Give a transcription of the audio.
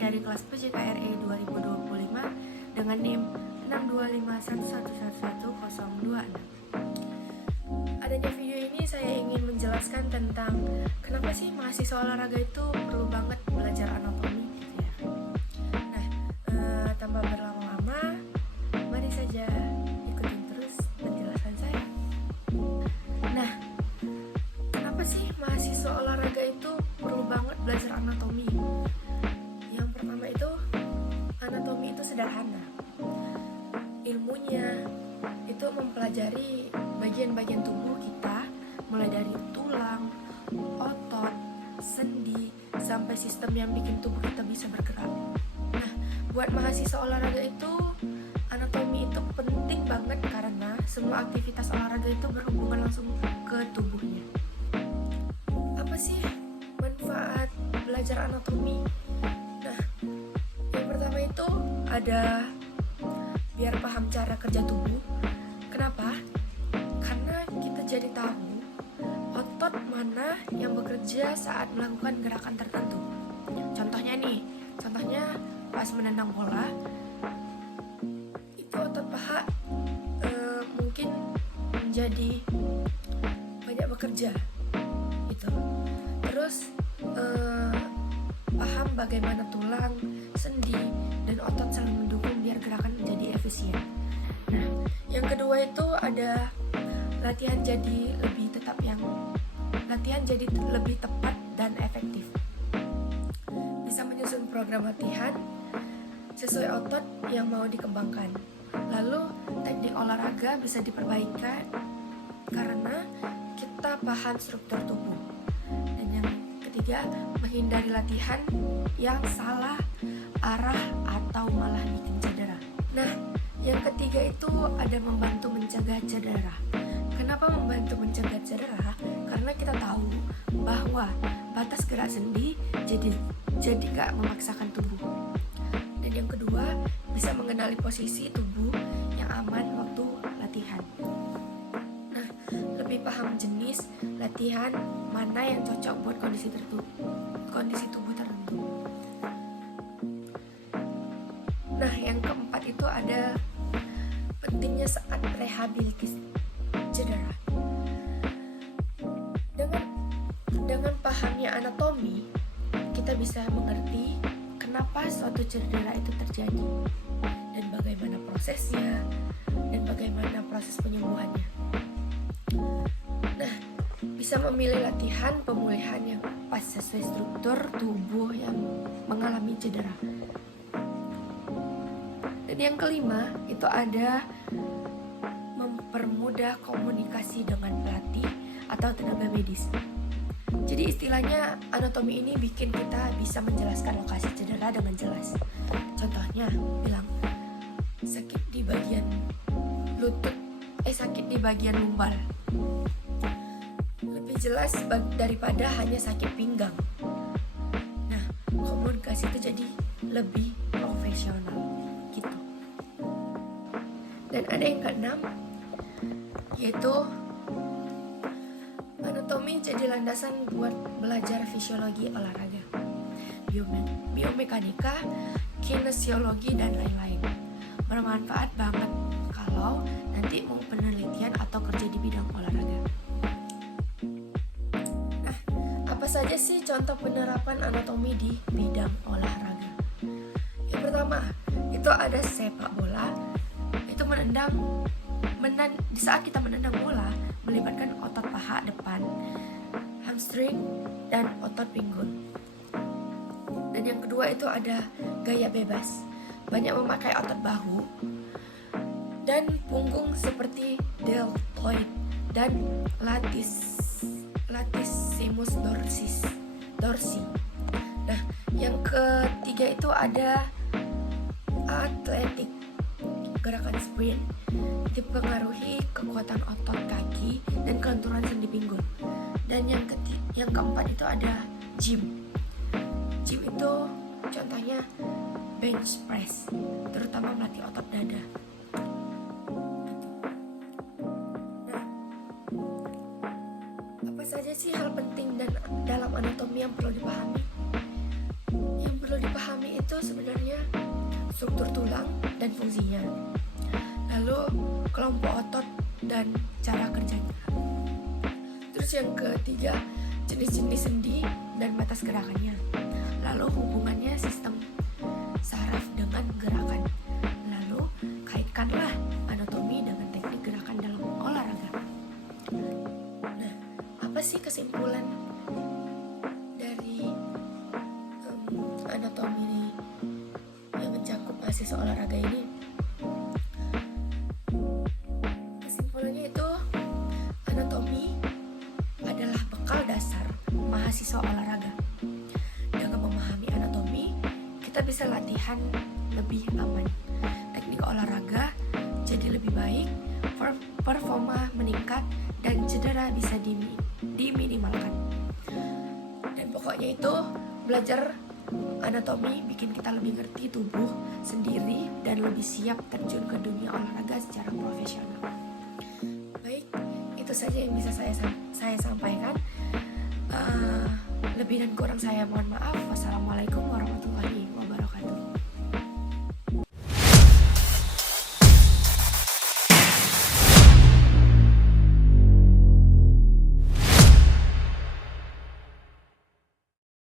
dari kelas PJKRE 2025 dengan NIM 62511111026. Adanya video ini saya ingin menjelaskan tentang kenapa sih mahasiswa olahraga itu perlu banget belajar anatomi gitu ya. Nah, tanpa berlama-lama, mari saja ikutin terus penjelasan saya. Nah, kenapa sih mahasiswa olahraga itu perlu banget belajar anatomi? Yang pertama itu, anatomi itu sederhana. Ilmunya itu mempelajari bagian-bagian tubuh kita, mulai dari tulang, otot, sendi, sampai sistem yang bikin tubuh kita bisa bergerak. Nah, buat mahasiswa olahraga itu, anatomi itu penting banget karena semua aktivitas olahraga itu berhubungan langsung ke tubuhnya. Apa sih manfaat belajar anatomi? Nah, yang pertama itu ada biar paham cara kerja tubuh. Kenapa? Karena kita jadi tahu otot mana yang bekerja saat melakukan gerakan tertentu. Contohnya pas menendang bola, itu otot paha mungkin menjadi banyak bekerja gitu. Terus paham bagaimana tulang, sendi, dan otot saling mendukung biar gerakan menjadi efisien. Nah, yang kedua itu ada latihan jadi lebih tepat dan efektif. Bisa menyusun program latihan sesuai otot yang mau dikembangkan. Lalu teknik olahraga bisa diperbaikan karena kita paham struktur tubuh. Dan yang ketiga, menghindari latihan yang salah arah atau malah bikin cedera. Nah, yang ketiga itu ada membantu mencegah cedera. Kenapa membantu mencegah cedera? Karena kita tahu bahwa batas gerak sendi jadi gak memaksakan tubuh. Dan yang kedua, bisa mengenali posisi tubuh yang aman waktu latihan. Nah, lebih paham jenis latihan mana yang cocok buat kondisi tubuh tertentu. Nah, yang keempat itu ada pentingnya saat rehabilitasi cedera. Dengan pahamnya anatomi, kita bisa mengerti kenapa suatu cedera itu terjadi dan bagaimana prosesnya dan bagaimana proses penyembuhannya. Nah, bisa memilih latihan pemulihan yang pas sesuai struktur tubuh yang mengalami cedera. Dan yang kelima itu ada mempermudah komunikasi dengan pelatih atau tenaga medis. Jadi istilahnya anatomi ini bikin kita bisa menjelaskan lokasi cedera dengan jelas. Contohnya bilang sakit di bagian lutut, sakit di bagian lumbar. Lebih jelas daripada hanya sakit pinggang. Nah, komunikasi itu jadi lebih profesional gitu. Dan ada yang keenam, yaitu anatomi jadi landasan buat belajar fisiologi olahraga, biomekanika, kinesiologi, dan lain-lain. Bermanfaat banget kalau nanti mau penelitian atau kerja di bidang olahraga. Nah, apa saja sih contoh penerapan anatomi di bidang olahraga? Yang pertama, itu ada sepak bola. Itu di saat kita menendang bola melibatkan otot paha depan, hamstring, dan otot pinggul. Dan yang kedua itu ada gaya bebas. Banyak memakai otot bahu dan punggung seperti deltoid dan latissimus dorsi. Nah, yang ketiga itu ada atletik. Gerakan sprint dipengaruhi kekuatan otot kaki dan kelenturan sendi pinggul. Dan yang keempat itu ada gym. Gym itu contohnya bench press, terutama melatih otot dada. Nah, apa saja sih hal penting dalam anatomi yang perlu dipahami? Yang perlu dipahami itu itu sebenarnya struktur tulang dan fungsinya, lalu kelompok otot dan cara kerjanya. Terus yang ketiga, jenis-jenis sendi dan batas gerakannya, lalu hubungannya sistem saraf dengan gerakan, lalu kaitkanlah anatomi dengan teknik gerakan dalam olahraga. Nah, apa sih kesimpulan dari anatomi yang mencakup mahasiswa olahraga ini? Kesimpulannya itu, anatomi adalah bekal dasar mahasiswa olahraga. Dengan memahami anatomi, kita bisa latihan lebih aman, teknik olahraga jadi lebih baik, performa meningkat, dan cedera bisa diminimalkan. Dan pokoknya itu, belajar anatomi bikin kita lebih ngerti tubuh sendiri dan lebih siap terjun ke dunia olahraga secara profesional. Baik, itu saja yang bisa saya sampaikan. Lebih dan kurang saya mohon maaf. Wassalamualaikum warahmatullahi wabarakatuh.